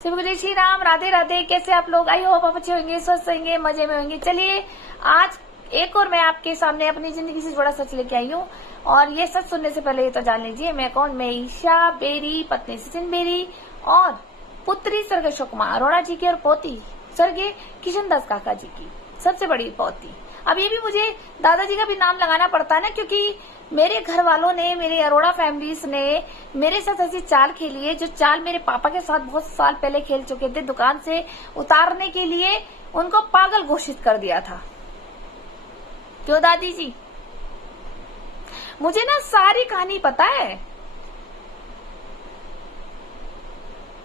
शिव जय श्री राम, राधे राधे। कैसे आप लोग? आई होप आप अच्छे होंगे, स्वस्थ होंगे, मजे में होंगे। चलिए आज एक और मैं आपके सामने अपनी जिंदगी से जुड़ा सच लेके आई हूँ। और ये सच सुनने से पहले ये तो जान लीजिए मैं कौन। मैं ईशा बेरी, पत्नी सचिन बेरी और पुत्री स्वर्गीय अशोक कुमार अरोड़ा जी की और पोती स्वर्गीय किशन दास काका जी की सबसे बड़ी पोती। अब ये भी मुझे दादाजी का भी नाम लगाना पड़ता है ना, क्योंकि मेरे घर वालों ने, मेरे अरोड़ा फैमिलीज ने मेरे साथ ऐसी चाल खेली है जो चाल मेरे पापा के साथ बहुत साल पहले खेल चुके थे। दुकान से उतारने के लिए उनको पागल घोषित कर दिया था। क्यों दादी जी? मुझे ना सारी कहानी पता है।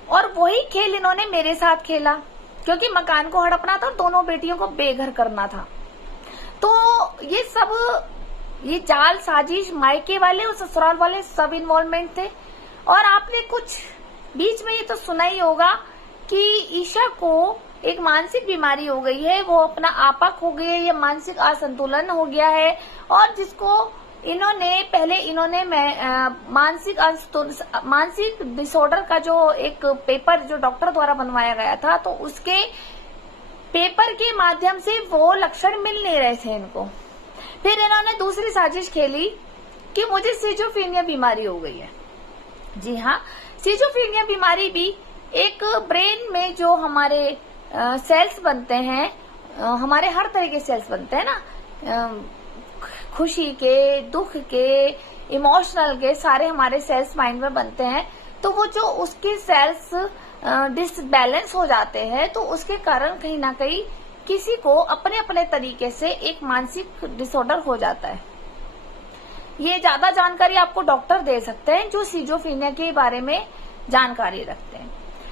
और वही खेल इन्होंने मेरे साथ खेला, क्योंकि मकान को हड़पना था और दोनों बेटियों को बेघर करना था। तो ये सब, ये जाल साजिश मायके वाले और ससुराल वाले सब इन्वॉल्वमेंट थे। और आपने कुछ बीच में ये तो सुना ही होगा कि ईशा को एक मानसिक बीमारी हो गई है, वो अपना आपा खो गई है, ये मानसिक असंतुलन हो गया है। और जिसको इन्होंने मानसिक डिसऑर्डर का जो एक पेपर जो डॉक्टर द्वारा बनवाया गया था, तो उसके पेपर के माध्यम से वो लक्षण मिल नहीं रहे थे इनको। फिर इन्होंने दूसरी साजिश खेली कि मुझे सिजोफ्रेनिया बीमारी हो गई है। जी हाँ, सिजोफ्रेनिया बीमारी भी एक ब्रेन में जो हमारे सेल्स बनते हैं, हमारे हर तरह के सेल्स बनते हैं ना, खुशी के, दुख के, इमोशनल के, सारे हमारे सेल्स माइंड में बनते हैं। तो वो जो उसके सेल्स डिसबैलेंस हो जाते हैं, तो उसके कारण कहीं ना कहीं किसी को अपने अपने तरीके से एक मानसिक डिसऑर्डर हो जाता है। ये ज्यादा जानकारी आपको डॉक्टर दे सकते हैं जो सिजोफ्रेनिया के बारे में जानकारी रखते हैं।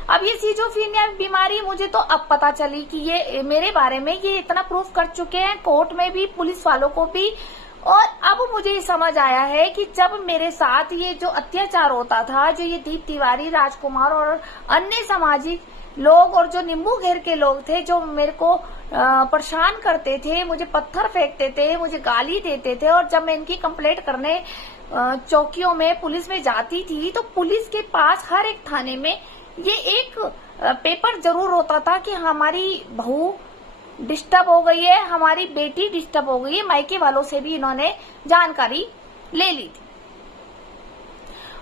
अब ये सिजोफ्रेनिया बीमारी मुझे तो अब पता चली कि ये मेरे बारे में ये इतना प्रूफ कर चुके हैं कोर्ट में भी, पुलिस वालों को भी। और अब मुझे समझ आया है कि जब मेरे साथ ये जो अत्याचार होता था, जो ये दीप तिवारी, राजकुमार और अन्य सामाजिक लोग और जो नींबू घेर के लोग थे, जो मेरे को परेशान करते थे, मुझे पत्थर फेंकते थे, मुझे गाली देते थे। और जब मैं इनकी कंप्लेंट करने चौकियों में, पुलिस में जाती थी, तो पुलिस के पास हर एक थाने में ये एक पेपर जरूर होता था कि हमारी बहू डिस्टर्ब हो गई है, हमारी बेटी डिस्टर्ब हो गई है। मायके वालों से भी इन्होंने जानकारी ले ली थी।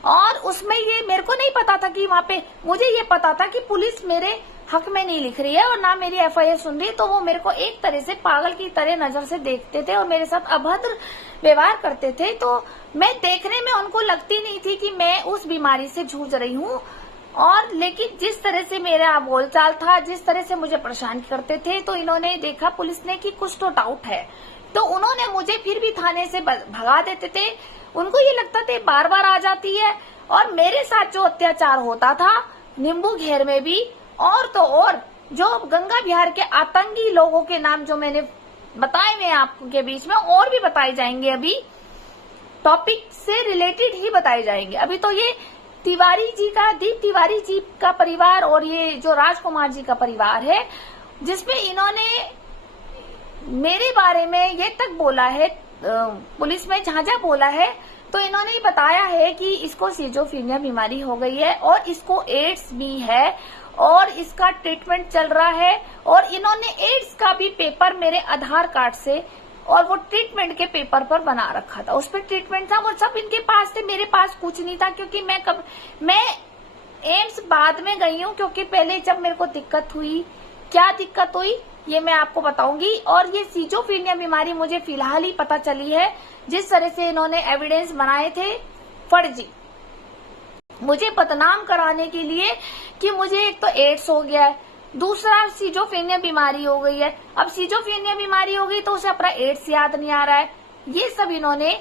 और उसमें ये मेरे को नहीं पता था कि वहां पे, मुझे ये पता था कि पुलिस मेरे हक में नहीं लिख रही है और ना मेरी एफआईआर सुन रही है। तो वो मेरे को एक तरह से पागल की तरह नजर से देखते थे और मेरे साथ अभद्र व्यवहार करते थे। तो मैं देखने में उनको लगती नहीं थी कि मैं उस बीमारी से जूझ रही हूँ। और लेकिन जिस तरह से मेरा बोलचाल था, जिस तरह से मुझे परेशान करते थे, तो इन्होंने देखा, पुलिस ने, कि कुछ तो डाउट है। तो उन्होंने मुझे फिर भी थाने से भगा देते थे। उनको ये लगता था बार बार आ जाती है। और मेरे साथ जो अत्याचार होता था नींबू घेर में भी, और तो और जो गंगा बिहार के आतंकी लोगों के नाम जो मैंने बताए हुए आपके बीच में, और भी बताए जाएंगे, अभी टॉपिक से रिलेटेड ही बताए जाएंगे। अभी तो ये तिवारी जी का, दीप तिवारी जी का परिवार और ये जो राजकुमार जी का परिवार है, जिसमें इन्होंने मेरे बारे में ये तक बोला है, पुलिस में जहां बोला है, तो इन्होंने बताया है कि इसको सिजोफ्रेनिया बीमारी हो गई है और इसको एड्स भी है और इसका ट्रीटमेंट चल रहा है। और इन्होंने एड्स का भी पेपर मेरे आधार कार्ड से और वो ट्रीटमेंट के पेपर पर बना रखा था, उस पर ट्रीटमेंट था। वो सब इनके पास थे, मेरे पास कुछ नहीं था। क्योंकि मैं एम्स बाद में गई हूँ, क्योंकि पहले जब मेरे को दिक्कत हुई, क्या दिक्कत हुई ये मैं आपको बताऊंगी। और ये सिजोफ्रेनिया बीमारी मुझे फिलहाल ही पता चली है, जिस तरह से इन्होंने एविडेंस बनाए थे फर्जी, मुझे बदनाम कराने के लिए कि मुझे एक तो एड्स हो गया है, दूसरा सिजोफ्रेनिया बीमारी हो गई है। अब सिजोफ्रेनिया बीमारी हो गई तो उसे अपना एड्स याद नहीं आ रहा है। ये सब इन्होंने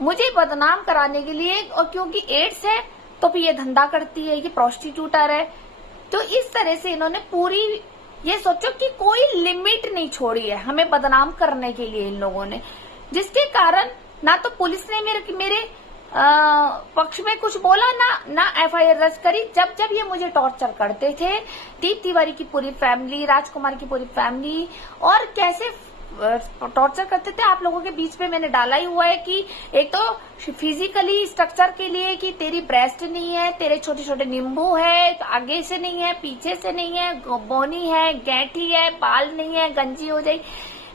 मुझे बदनाम कराने के लिए, और क्योंकि एड्स है तो फिर ये धंधा करती है, ये प्रोस्टिट्यूटर है। तो इस तरह से इन्होंने पूरी, ये सोचो कि कोई लिमिट नहीं छोड़ी है हमें बदनाम करने के लिए इन लोगों ने, जिसके कारण ना तो पुलिस ने मेरे पक्ष में कुछ बोला, ना एफआईआर दर्ज करी। जब ये मुझे टॉर्चर करते थे, दीप तिवारी की पूरी फैमिली, राजकुमार की पूरी फैमिली, और कैसे टॉर्चर करते थे। आप लोगों के बीच में मैंने डाला ही हुआ है कि एक तो फिजिकली स्ट्रक्चर के लिए कि तेरी ब्रेस्ट नहीं है, तेरे छोटे छोटे नींबू है, आगे से नहीं है, पीछे से नहीं है, बोनी है, गैठी है, बाल नहीं है, गंजी हो जाए।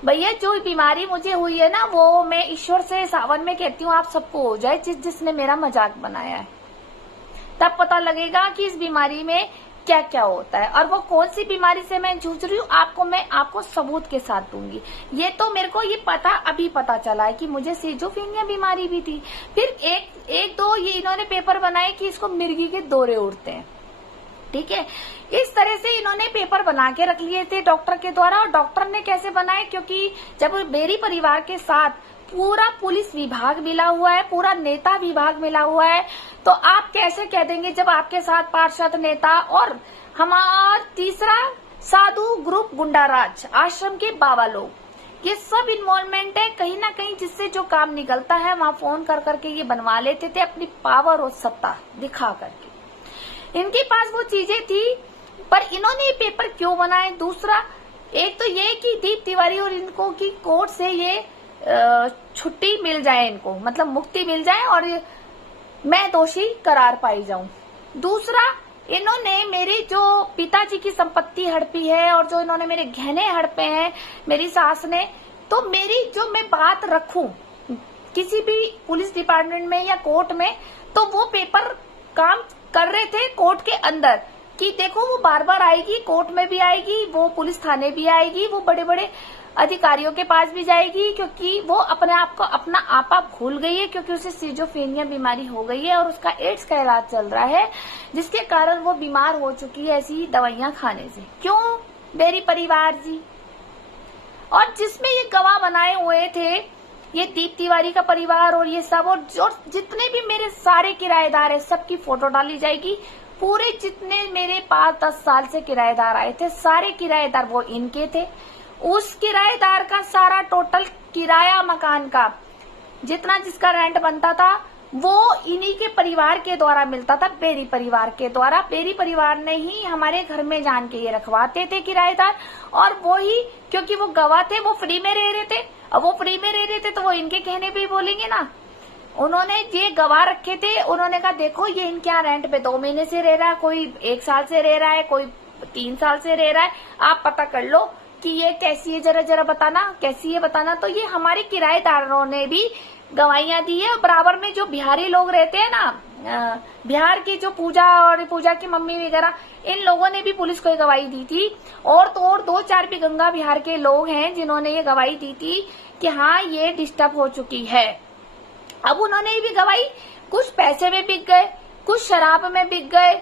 भैया जो बीमारी मुझे हुई है ना, वो मैं ईश्वर से सावन में कहती हूँ आप सबको हो जाए, जिसने मेरा मजाक बनाया है। तब पता लगेगा कि इस बीमारी में क्या क्या होता है और वो कौन सी बीमारी से मैं जूझ रही हूँ। मैं आपको सबूत के साथ दूंगी। ये तो मेरे को ये अभी पता चला है कि मुझे सिजोफ्रेनिया बीमारी भी थी। फिर एक दो ये इन्होंने पेपर बनाए कि इसको मिर्गी के दौरे उड़ते हैं, ठीक है। इस तरह से इन्होंने पेपर बना के रख लिए थे डॉक्टर के द्वारा। और डॉक्टर ने कैसे बनाए, क्योंकि जब मेरी परिवार के साथ पूरा पुलिस विभाग मिला हुआ है, पूरा नेता विभाग मिला हुआ है, तो आप कैसे कह देंगे जब आपके साथ पार्षद, नेता और हमारा तीसरा साधु ग्रुप गुंडाराज आश्रम के बाबा लोग, ये सब इन्वॉल्वमेंट है कहीं ना कहीं, जिससे जो काम निकलता है वहां फोन कर करके ये बनवा लेते थे अपनी पावर और सत्ता दिखा करके। इनके पास वो चीजें थी, पर इन्होंने ये पेपर क्यों बनाए। दूसरा एक तो ये कि दीप तिवारी और इनको की कोर्ट से ये छुट्टी मिल जाए, इनको मतलब मुक्ति मिल जाए और मैं दोषी करार पाई जाऊं। दूसरा इन्होंने मेरी जो पिताजी की संपत्ति हड़पी है और जो इन्होंने मेरे गहने हड़पे हैं मेरी सास ने, तो मेरी जो मैं बात रखूं किसी भी पुलिस डिपार्टमेंट में या कोर्ट में, तो वो पेपर काम कर रहे थे कोर्ट के अंदर कि देखो वो बार बार आएगी, कोर्ट में भी आएगी, वो पुलिस थाने भी आएगी, वो बड़े बड़े अधिकारियों के पास भी जाएगी, क्योंकि वो अपने आप को अपना आपा भूल गई है, क्योंकि उसे सिजोफ्रेनिया बीमारी हो गई है और उसका एड्स का इलाज चल रहा है, जिसके कारण वो बीमार हो चुकी है ऐसी दवाइयां खाने से। क्यों मेरी परिवार जी। और जिसमें ये गवाह बनाए हुए थे ये दीप तिवारी का परिवार और ये सब, और जो जितने भी मेरे सारे किराएदार है सबकी फोटो डाली जाएगी। पूरे जितने मेरे पास 10 साल से किराएदार आए थे सारे किराएदार वो इनके थे। उस किराएदार का सारा टोटल किराया मकान का जितना जिसका रेंट बनता था वो इन्हीं के परिवार के द्वारा मिलता था, बेरी परिवार के द्वारा। बेरी परिवार ने ही हमारे घर में जान के ये रखवाते थे किराएदार, और वो ही क्योंकि वो गवाह थे वो फ्री में रह रहे थे। अब वो फ्री में रह रहे थे तो वो इनके कहने पे ही बोलेंगे ना। उन्होंने ये गवाह रखे थे, उन्होंने कहा देखो ये इनके यहाँ रेंट पे 2 महीने से रह रहा है, कोई 1 साल से रह रहा है, कोई 3 साल से रह रहा है, आप पता कर लो कि ये कैसी है, जरा बताना कैसी है बताना। तो ये हमारे किराएदारों ने भी गवाहियां दी है। बराबर में जो बिहारी लोग रहते हैं ना, बिहार की जो पूजा की मम्मी वगैरह, इन लोगों ने भी पुलिस को ये गवाही दी थी। और तो और 2-4 भी गंगा बिहार के लोग हैं जिन्होंने ये गवाही दी थी कि हाँ ये डिस्टर्ब हो चुकी है। अब उन्होंने भी गवाही, कुछ पैसे में बिक गए, कुछ शराब में बिक गए,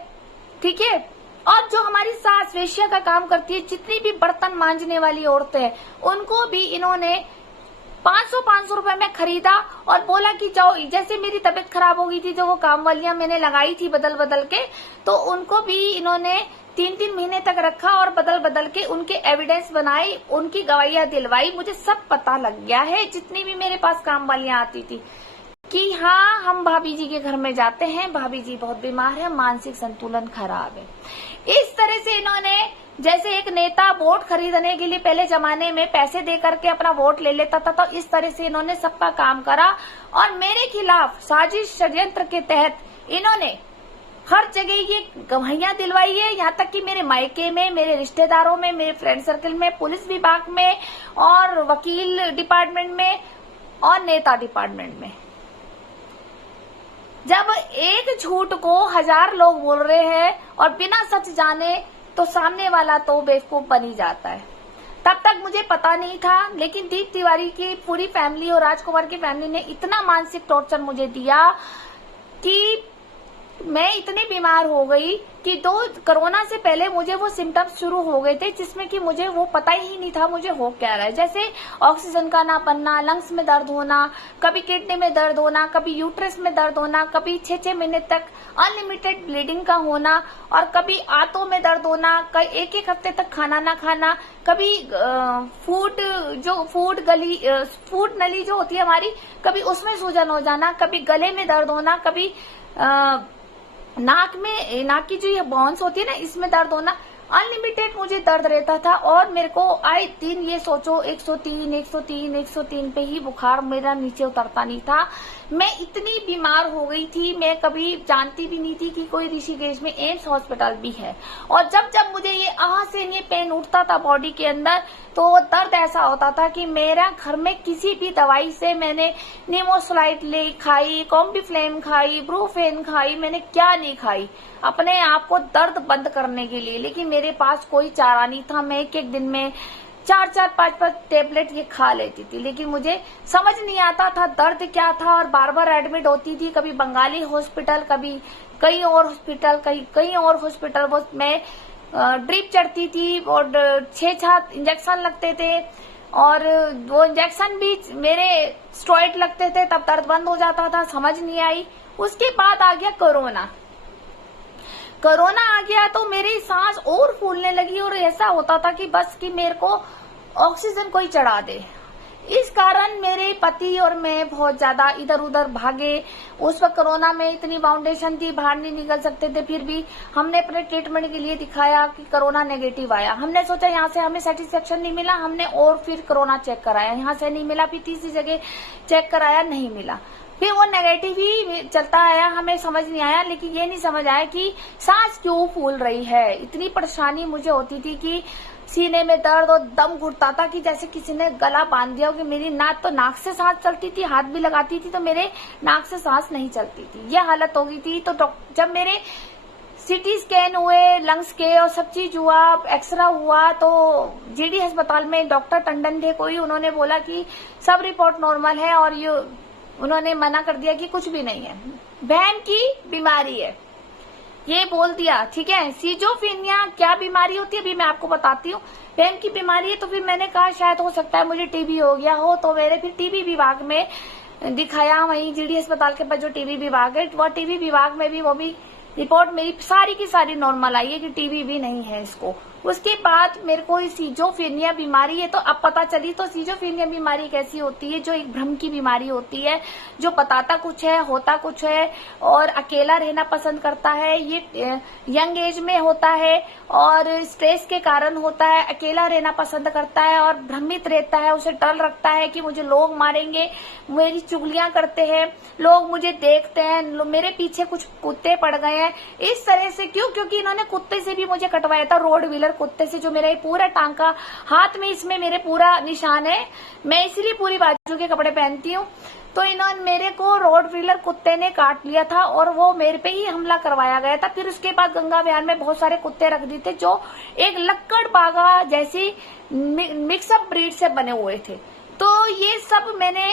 ठीक है। और जो हमारी सास वेश्या का काम करती है, जितनी भी बर्तन मांजने वाली औरतें हैं, उनको भी इन्होंने 500 रुपए में खरीदा और बोला कि जाओ। जैसे मेरी तबीयत खराब हो गई थी, जो वो काम वालियां मैंने लगाई थी बदल बदल के, तो उनको भी इन्होंने 3-3 महीने तक रखा और बदल बदल के उनके एविडेंस बनाई, उनकी गवाहियां दिलवाई। मुझे सब पता लग गया है, जितनी भी मेरे पास काम वालियां आती थी, कि हाँ हम भाभी जी के घर में जाते हैं, भाभी जी बहुत बीमार है, मानसिक संतुलन खराब है। इस तरह से इन्होंने, जैसे एक नेता वोट खरीदने के लिए पहले जमाने में पैसे दे करके अपना वोट ले लेता था, तो इस तरह से इन्होंने सबका काम करा और मेरे खिलाफ साजिश षड्यंत्र के तहत इन्होंने हर जगह ये गवाहियां दिलवाई है। यहाँ तक कि मेरे मायके में, मेरे रिश्तेदारों में, मेरे फ्रेंड सर्कल में, पुलिस विभाग में और वकील डिपार्टमेंट में और नेता डिपार्टमेंट में। जब एक झूठ को 1000 लोग बोल रहे हैं और बिना सच जाने, तो सामने वाला तो बेवकूफ बन ही जाता है। तब तक मुझे पता नहीं था, लेकिन दीप तिवारी की पूरी फैमिली और राजकुमार की फैमिली ने इतना मानसिक टॉर्चर मुझे दिया कि मैं इतनी बीमार हो गई कि कोरोना से पहले मुझे वो सिम्टम्स शुरू हो गए थे, जिसमें कि मुझे वो पता ही नहीं था मुझे हो क्या रहा है। जैसे ऑक्सीजन का ना बनना, लंग्स में दर्द होना, कभी किडनी में दर्द होना, कभी यूट्रस में दर्द होना, कभी 6-6 महीने तक अनलिमिटेड ब्लीडिंग का होना, और कभी आंतों में दर्द होना, 1-1 हफ्ते तक खाना ना खाना, कभी फूड नली जो होती है हमारी, कभी उसमें सूजन हो जाना, कभी गले में दर्द होना, कभी नाक की जो ये बोन्स होती है ना, इसमें दर्द होना। अनलिमिटेड मुझे दर्द रहता था और मेरे को आए दिन ये सोचो 103 पे ही बुखार मेरा नीचे उतरता नहीं था। मैं इतनी बीमार हो गई थी, मैं कभी जानती भी नहीं थी कि कोई ऋषिकेश में एम्स हॉस्पिटल भी है। और जब जब मुझे ये से ये पेन उठता था बॉडी के अंदर, तो दर्द ऐसा होता था कि मेरा घर में किसी भी दवाई से, मैंने निमोसलाइट ले खाई, कॉम्बिफ्लेम खाई, ब्रूफेन खाई, मैंने क्या नहीं खाई अपने आप को दर्द बंद करने के लिए, लेकिन मेरे पास कोई चारा नहीं था। मैं एक एक दिन में 4-5 टेबलेट ये खा लेती थी, लेकिन मुझे समझ नहीं आता था दर्द क्या था और बार बार एडमिट होती थी, कभी बंगाली हॉस्पिटल, कभी कहीं और हॉस्पिटल, कहीं और हॉस्पिटल। वो मैं ड्रिप चढ़ती थी और 6-7 इंजेक्शन लगते थे और वो इंजेक्शन भी मेरे स्टेरॉइड लगते थे, तब दर्द बंद हो जाता था, समझ नहीं आई। उसके बाद आ गया कोरोना आ गया तो मेरी सांस और फूलने लगी और ऐसा होता था कि बस कि मेरे को ऑक्सीजन कोई चढ़ा दे। इस कारण मेरे पति और मैं बहुत ज्यादा इधर उधर भागे। उस वक्त कोरोना में इतनी फाउंडेशन थी, बाहर नहीं निकल सकते थे, फिर भी हमने अपने ट्रीटमेंट के लिए दिखाया कि कोरोना नेगेटिव आया। हमने सोचा यहाँ से हमें सेटिस्फेक्शन नहीं मिला, हमने और फिर कोरोना चेक कराया, यहाँ से नहीं मिला, फिर तीसरी जगह चेक कराया, नहीं मिला, फिर वो नेगेटिव ही चलता आया। हमें समझ नहीं आया, लेकिन ये नहीं समझ आया कि सांस क्यों फूल रही है। इतनी परेशानी मुझे होती थी कि सीने में दर्द और दम घुटता था कि जैसे किसी ने गला बांध दिया हो। कि मेरी नाक से सांस चलती थी, हाथ भी लगाती थी तो मेरे नाक से सांस नहीं चलती थी, ये हालत हो गई थी। तो जब मेरे सीटी स्कैन हुए लंग्स के और सब चीज हुआ, एक्सरा हुआ, तो जीडी अस्पताल में डॉक्टर टंडन थे कोई, उन्होंने बोला कि सब रिपोर्ट नॉर्मल है और ये उन्होंने मना कर दिया कि कुछ भी नहीं है, बहन की बीमारी है, ये बोल दिया। ठीक है, सीजोफ्रेनिया क्या बीमारी होती है अभी मैं आपको बताती हूँ। बहन की बीमारी है, तो फिर मैंने कहा शायद हो सकता है मुझे टीबी हो गया हो, तो मेरे फिर टीबी विभाग में दिखाया, वहीं जीडी अस्पताल के पास जो टीबी विभाग है, वो टीबी विभाग में भी वो भी रिपोर्ट मेरी सारी की सारी नॉर्मल आई है कि टीबी भी नहीं है इसको। उसके बाद मेरे को सीजोफ्रेनिया बीमारी है, तो अब पता चली। तो सीजोफ्रेनिया बीमारी कैसी होती है, जो एक भ्रम की बीमारी होती है, जो बताता कुछ है होता कुछ है और अकेला रहना पसंद करता है। ये यंग एज में होता है और स्ट्रेस के कारण होता है, अकेला रहना पसंद करता है और भ्रमित रहता है, उसे डर लगता है कि मुझे लोग मारेंगे, मेरी चुगलियां करते हैं, लोग मुझे देखते हैं, मेरे पीछे कुछ कुत्ते पड़ गए हैं, इस तरह से। क्यों? क्योंकि इन्होंने कुत्ते से भी मुझे कटवाया था, रोड व्हीलर कुत्ते से, जो मेरा ये पूरा टांका हाथ में, इसमें मेरे पूरा निशान है, मैं इसलिए पूरी बाजू के कपड़े पहनती हूँ। तो इन्होंने मेरे को रोड व्हीलर कुत्ते ने काट लिया था और वो मेरे पे ही हमला करवाया गया था। फिर उसके बाद गंगा विहार में बहुत सारे कुत्ते रख दिए थे जो एक लक्कड़ बागा जैसी मिक्सअप ब्रीड से बने हुए थे। तो ये सब मैंने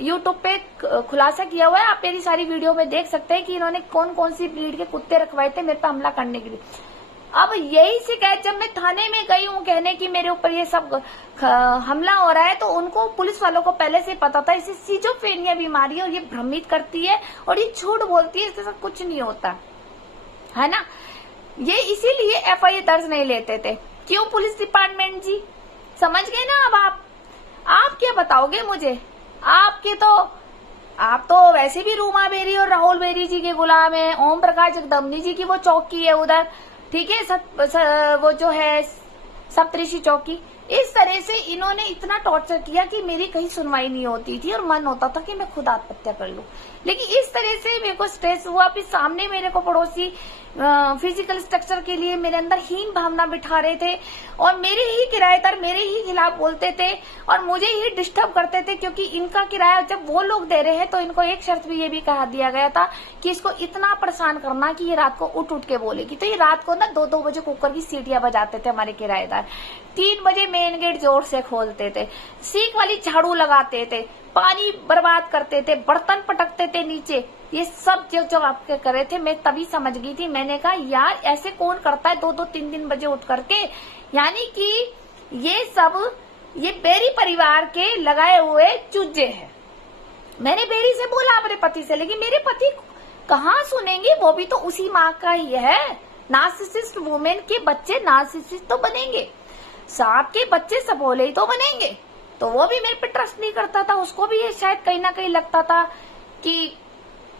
यूट्यूब पे खुलासा किया हुआ है, आप मेरी सारी वीडियो में देख सकते हैं कि इन्होंने कौन कौन सी ब्रीड के कुत्ते रखवाए थे मेरे पे हमला करने के लिए। अब यही शिकायत जब मैं थाने में गई हूँ कहने की मेरे ऊपर ये सब हमला हो रहा है, तो उनको पुलिस वालों को पहले से पता था इसे सीजोफ्रेनिया बीमारी है और ये भ्रमित करती है और ये झूठ बोलती है, इससे सब कुछ नहीं होता है ना। ये इसीलिए एफआईआर दर्ज नहीं लेते थे। क्यों पुलिस डिपार्टमेंट जी, समझ गए ना। अब आप क्या बताओगे मुझे, आप तो वैसे भी रूमा बेरी और राहुल बेरी जी के गुलाम है, ओम प्रकाश जगदम्बी जी की वो चौकी है उधर, ठीक है, वो जो है सप्तऋषि चौकी। इस तरह से इन्होंने इतना टॉर्चर किया कि मेरी कहीं सुनवाई नहीं होती थी और मन होता था कि मैं खुद आत्महत्या कर लूं। लेकिन इस तरह से मेरे को स्ट्रेस हुआ। फिर सामने मेरे को पड़ोसी फिजिकल स्ट्रक्चर के लिए मेरे अंदर हीन भावना बिठा रहे थे और मेरे ही किराएदार मेरे ही खिलाफ बोलते थे और मुझे ही डिस्टर्ब करते थे, क्योंकि इनका किराया जब वो लोग दे रहे हैं तो इनको एक शर्त भी ये भी कहा दिया गया था कि इसको इतना परेशान करना कि ये रात को उठ उठ के बोलेगी। तो ये रात को ना 2-2 बजे कुकर की सीटियां बजाते थे हमारे किराएदार, 3 बजे मेन गेट जोर से खोलते थे, सीख वाली झाड़ू लगाते थे, पानी बर्बाद करते थे, बर्तन पटकते थे नीचे। ये सब जो आपके करे थे, मैं तभी समझ गई थी। मैंने कहा यार ऐसे कौन करता है 2-3 बजे उठ करके। यानी कि ये बेरी परिवार के लगाए हुए चूजे हैं। मैंने बेरी से बोला अपने पति से, लेकिन मेरे पति कहाँ सुनेंगे, वो भी तो उसी माँ का ही है। नार्सिसिस्ट वुमेन के बच्चे नार्सिसिस्ट तो बनेंगे, सांप के बच्चे सबोले ही तो बनेंगे। तो वो भी मेरे पे ट्रस्ट नहीं करता था, उसको भी ये शायद कहीं ना कहीं लगता था कि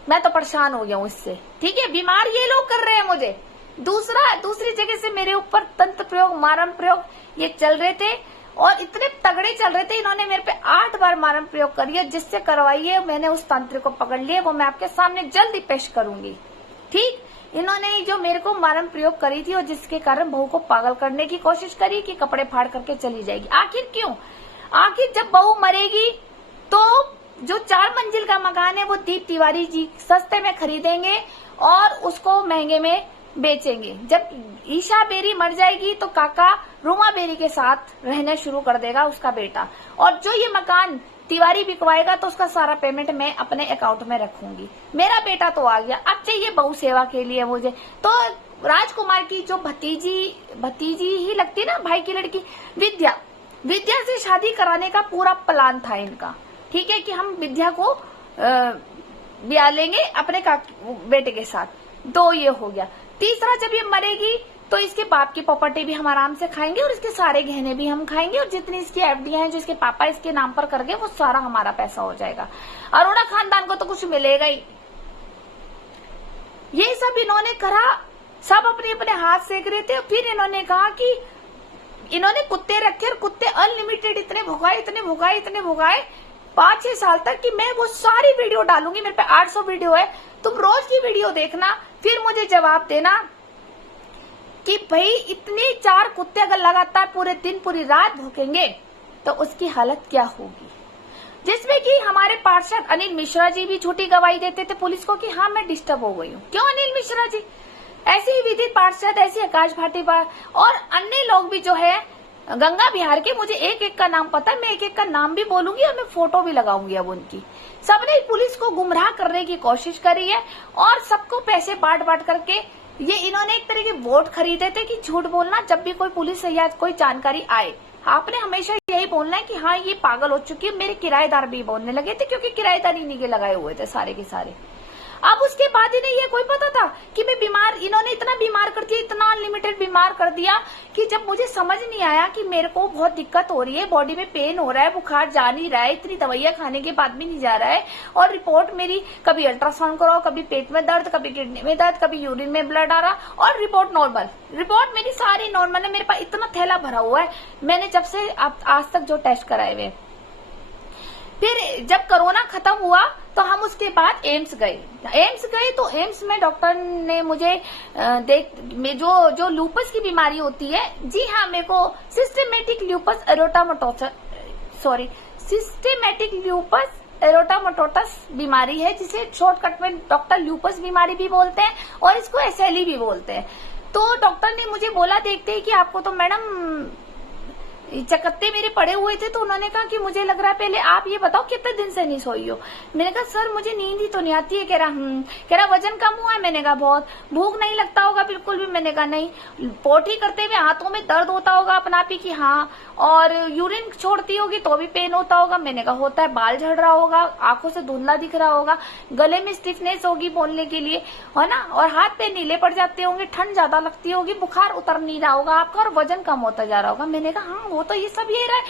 मैं तो परेशान हो गया हूँ इससे। ठीक है, बीमार ये लोग कर रहे हैं मुझे, दूसरी जगह से मेरे ऊपर तंत्र प्रयोग, मारण प्रयोग ये चल रहे थे और इतने तगड़े चल रहे थे। इन्होंने मेरे पे 8 बार मारण प्रयोग करी है, जिससे करवाई है। मैंने उस तांत्रिक को पकड़ लिया, वो मैं आपके सामने जल्दी पेश करूंगी। ठीक, इन्होंने जो मेरे को मारण प्रयोग करी थी और जिसके कारण बहू को पागल करने की कोशिश करी कि कपड़े फाड़ करके चली जाएगी। आखिर क्यों? आखिर जब बहू मरेगी तो जो 4 मंजिल का मकान है वो दीप तिवारी जी सस्ते में खरीदेंगे और उसको महंगे में बेचेंगे। जब ईशा बेरी मर जाएगी तो काका रूमा बेरी के साथ रहना शुरू कर देगा उसका बेटा, और जो ये मकान तिवारी बिकवाएगा तो उसका सारा पेमेंट मैं अपने अकाउंट में रखूंगी। मेरा बेटा तो आ गया, अब चाहिए बहु सेवा के लिए मुझे। तो राजकुमार की जो भतीजी ही लगती ना, भाई की लड़की विद्या से शादी कराने का पूरा प्लान था इनका। ठीक है कि हम विद्या को ब्याह लेंगे अपने बेटे के साथ। 2 ये हो गया। तीसरा, जब ये मरेगी तो इसके बाप की प्रॉपर्टी भी हम आराम से खाएंगे और इसके सारे गहने भी हम खाएंगे, और जितनी इसकी एफडी हैं जो इसके पापा इसके नाम पर कर गए वो सारा हमारा पैसा हो जाएगा। अरोड़ा खानदान को तो कुछ मिलेगा ही। ये सब इन्होंने करा, सब अपने अपने हाथ सेक रहे थे। फिर इन्होंने कहा कि इन्होंने कुत्ते रखे और कुत्ते अनलिमिटेड इतने भुगाए 5-6 साल तक कि मैं वो सारी वीडियो डालूंगी। मेरे पे 800 वीडियो है, तुम रोज की वीडियो देखना, फिर मुझे जवाब देना कि भाई इतने 4 कुत्ते अगर लगातार पूरे दिन पूरी रात भूखेंगे तो उसकी हालत क्या होगी। जिसमें कि हमारे पार्षद अनिल मिश्रा जी भी झूठी गवाही देते थे पुलिस को कि हाँ मैं डिस्टर्ब हो गई हूँ। क्यों अनिल मिश्रा जी? ऐसे ही विदित पार्षद, ऐसे आकाश भाटी और अन्य लोग भी जो है गंगा बिहार के, मुझे एक का नाम पता है, मैं एक का नाम भी बोलूंगी और मैं फोटो भी लगाऊंगी अब उनकी। सबने पुलिस को गुमराह करने की कोशिश करी है और सबको पैसे बांट करके ये इन्होंने एक तरह के वोट खरीदे थे कि झूठ बोलना जब भी कोई पुलिस या कोई जानकारी आए। आपने हमेशा यही बोलना है कि हाँ ये पागल हो चुकी है। मेरे किराएदार भी बोलने लगे थे क्योंकि किराएदार इन्हीं के लगाए हुए थे सारे के सारे। अब उसके बाद इन्हें ये कोई पता था कि मैं बीमार, इन्होंने इतना बीमार कर दिया, इतना अनलिमिटेड बीमार कर दिया कि जब मुझे समझ नहीं आया कि मेरे को बहुत दिक्कत हो रही है, बॉडी में पेन हो रहा है, बुखार जा नहीं रहा है, इतनी दवाइयां खाने के बाद भी नहीं जा रहा है, और रिपोर्ट मेरी कभी अल्ट्रासाउंड कराओ, कभी पेट में दर्द, कभी किडनी में दर्द, कभी यूरिन में ब्लड आ रहा, और रिपोर्ट नॉर्मल, रिपोर्ट मेरी सारी नॉर्मल है। मेरे पास इतना थैला भरा हुआ है मैंने जब से आज तक जो टेस्ट कराए हुए। फिर जब कोरोना खत्म हुआ तो हम उसके बाद एम्स गए तो एम्स में डॉक्टर ने मुझे जो लूपस की बीमारी होती है, जी हाँ, मेरे को सिस्टेमेटिक लूपस एरोटामटोटस बीमारी है, जिसे शॉर्टकट में डॉक्टर लूपस बीमारी भी बोलते हैं और इसको एसएलई भी बोलते हैं। तो डॉक्टर ने मुझे बोला देखते ही कि आपको तो मैडम चकत्ते मेरे पड़े हुए थे, तो उन्होंने कहा कि मुझे लग रहा है पहले आप ये बताओ कितने दिन से नहीं सोई हो। मैंने कहा सर मुझे नींद ही तो नहीं आती है। कह रहा वजन कम हुआ है। मैंने कहा बहुत। भूख नहीं लगता होगा बिल्कुल भी। मैंने कहा नहीं। पोटी करते हुए हाथों में दर्द होता होगा अपना आप ही की? हाँ। और यूरिन छोड़ती होगी तो भी पेन होता होगा? मैंने कहा होता है। बाल झड़ रहा होगा, आंखों से धुंधला दिख रहा होगा, गले में स्टिफनेस होगी बोलने के लिए, है ना, और हाथ पे नीले पड़ जाते होंगे, ठंड ज्यादा लगती होगी, बुखार उतर नहीं रहा होगा आपका और वजन कम होता जा रहा होगा। मैंने कहा हाँ वो तो ये सब ये रहा है।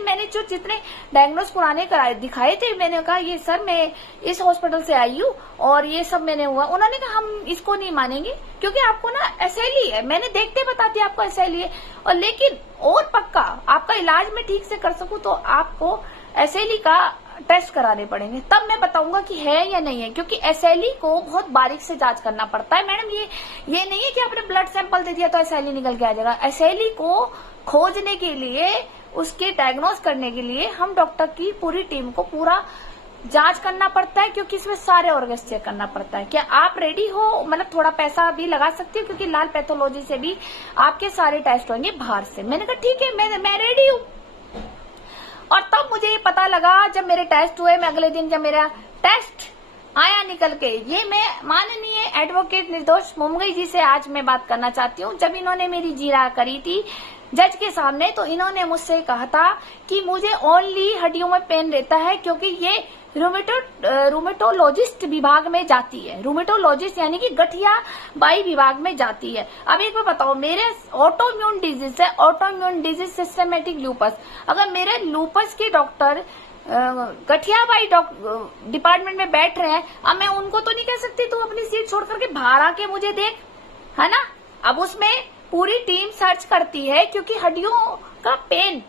मैंने जो जितने डायग्नोस पुराने कराए दिखाए थे, मैंने कहा ये सर मैं इस हॉस्पिटल से आई हूँ और ये सब मैंने हुआ। उन्होंने कहा हम इसको नहीं मानेंगे क्योंकि आपको ना एसएलई है। मैंने देखते बताती आपको एसएलई है, और लेकिन और पक्का आपका इलाज में ठीक से कर सकूं तो आपको एसएलई का टेस्ट कराने पड़ेंगे, तब मैं बताऊंगा कि है या नहीं है, क्योंकि एसएलई को बहुत बारीक से जांच करना पड़ता है। मैडम ये नहीं है कि आपने ब्लड सैंपल दे दिया तो एसएलई निकल के आ जाएगा। एसएलई को खोजने के लिए, उसके डायग्नोस करने के लिए हम डॉक्टर की पूरी टीम को पूरा जांच करना पड़ता है, क्योंकि इसमें सारे ऑर्गन्स चेक करना पड़ता है। क्या आप रेडी हो? मतलब थोड़ा पैसा भी लगा सकती हो क्योंकि लाल पैथोलॉजी से भी आपके सारे टेस्ट होंगे बाहर से। मैंने कहा ठीक है मैं रेडी हूँ। और तब मुझे ये पता लगा जब मेरे टेस्ट हुए, मैं अगले दिन जब मेरा टेस्ट आया निकल के, ये मैं माननीय एडवोकेट निर्दोष मुंगई जी से आज मैं बात करना चाहती हूँ। जब इन्होंने मेरी जीरा करी थी जज के सामने, तो इन्होंने मुझसे कहा था कि मुझे ओनली हड्डियों में पेन रहता है क्योंकि ये रूमेटोलॉजिस्ट विभाग में जाती है। रूमेटोलॉजिस्ट यानी कि गठिया बाई विभाग में जाती है। अब एक बार बताओ, मेरे ऑटोइम्यून डिजीज है, ऑटोइम्यून डिजीज सिस्टेमेटिक लूपस, अगर मेरे लूपस के डॉक्टर गठिया बाई डिपार्टमेंट में बैठ रहे हैं, अब मैं उनको तो नहीं कह सकती तू अपनी सीट छोड़ करके बाहर आके मुझे देख, है ना। अब उसमें पूरी टीम सर्च करती है, क्योंकि हड्डियों का पेन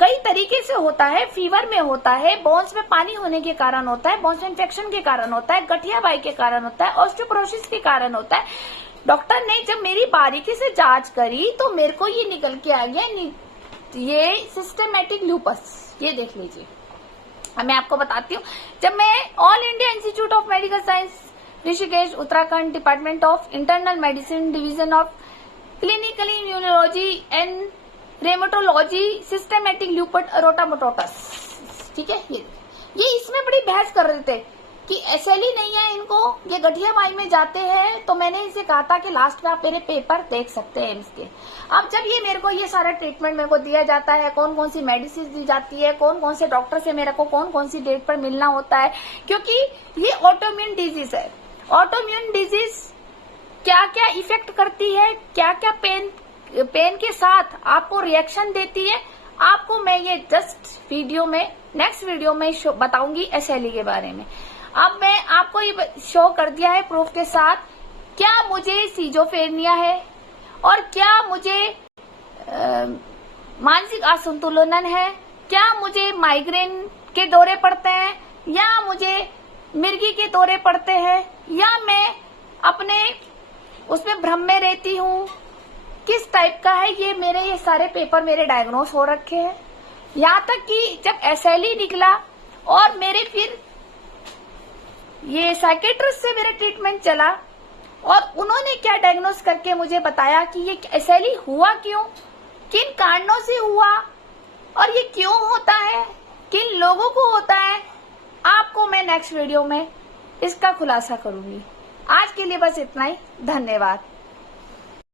कई तरीके से होता है। फीवर में होता है, बोन्स में पानी होने के कारण होता है, बोन्स में इन्फेक्शन के कारण होता है, गठियाबाई के कारण होता है, ऑस्टियोपोरोसिस के कारण होता है। डॉक्टर ने जब मेरी बारीकी से जांच करी तो मेरे को ये निकल के आ गया, ये सिस्टेमेटिक लूपस। ये देख लीजिए। अब मैं आपको बताती हूँ, जब मैं All India Institute of Medical Science Rishikesh Uttarakhand department of internal medicine division of clinical immunology and rheumatology systematic lupus erythematosus, ठीक है, ये इसमें बड़ी बहस कर रहे थे कि एसएलई नहीं है इनको, ये गठियाबाई में जाते हैं। तो मैंने इसे कहा था कि लास्ट में आप मेरे पेपर देख सकते हैं इसके। अब जब ये मेरे को ये सारा ट्रीटमेंट मेरे को दिया जाता है, कौन कौन सी मेडिसिन दी जाती है, कौन कौन से डॉक्टर से मेरे को कौन कौन सी डेट पर मिलना होता है, क्योंकि ये ऑटोइम्यून डिजीज है। ऑटोइम्यून डिजीज क्या क्या इफेक्ट करती है, क्या क्या पेन के साथ आपको रिएक्शन देती है, आपको मैं ये जस्ट वीडियो में नेक्स्ट वीडियो में बताऊंगी एसएलई के बारे में। अब मैं आपको ये शो कर दिया है प्रूफ के साथ, क्या मुझे सीजोफ्रेनिया है और क्या मुझे मानसिक असंतुलन है, क्या मुझे माइग्रेन के दौरे पड़ते हैं, या मुझे मिर्गी के दौरे पड़ते हैं, या मैं अपने उसमें भ्रम में रहती हूँ, किस टाइप का है ये सारे पेपर मेरे डायग्नोस हो रखे हैं। यहाँ तक कि जब एसएलई निकला और मेरे फिर ये साइकेट्रिस्ट से मेरा ट्रीटमेंट चला और उन्होंने क्या डायग्नोस करके मुझे बताया कि ये एसएलई हुआ क्यों, किन कारणों से हुआ और ये क्यों होता है, किन लोगों को होता है, आपको मैं नेक्स्ट वीडियो में इसका खुलासा करूंगी। आज के लिए बस इतना ही। धन्यवाद।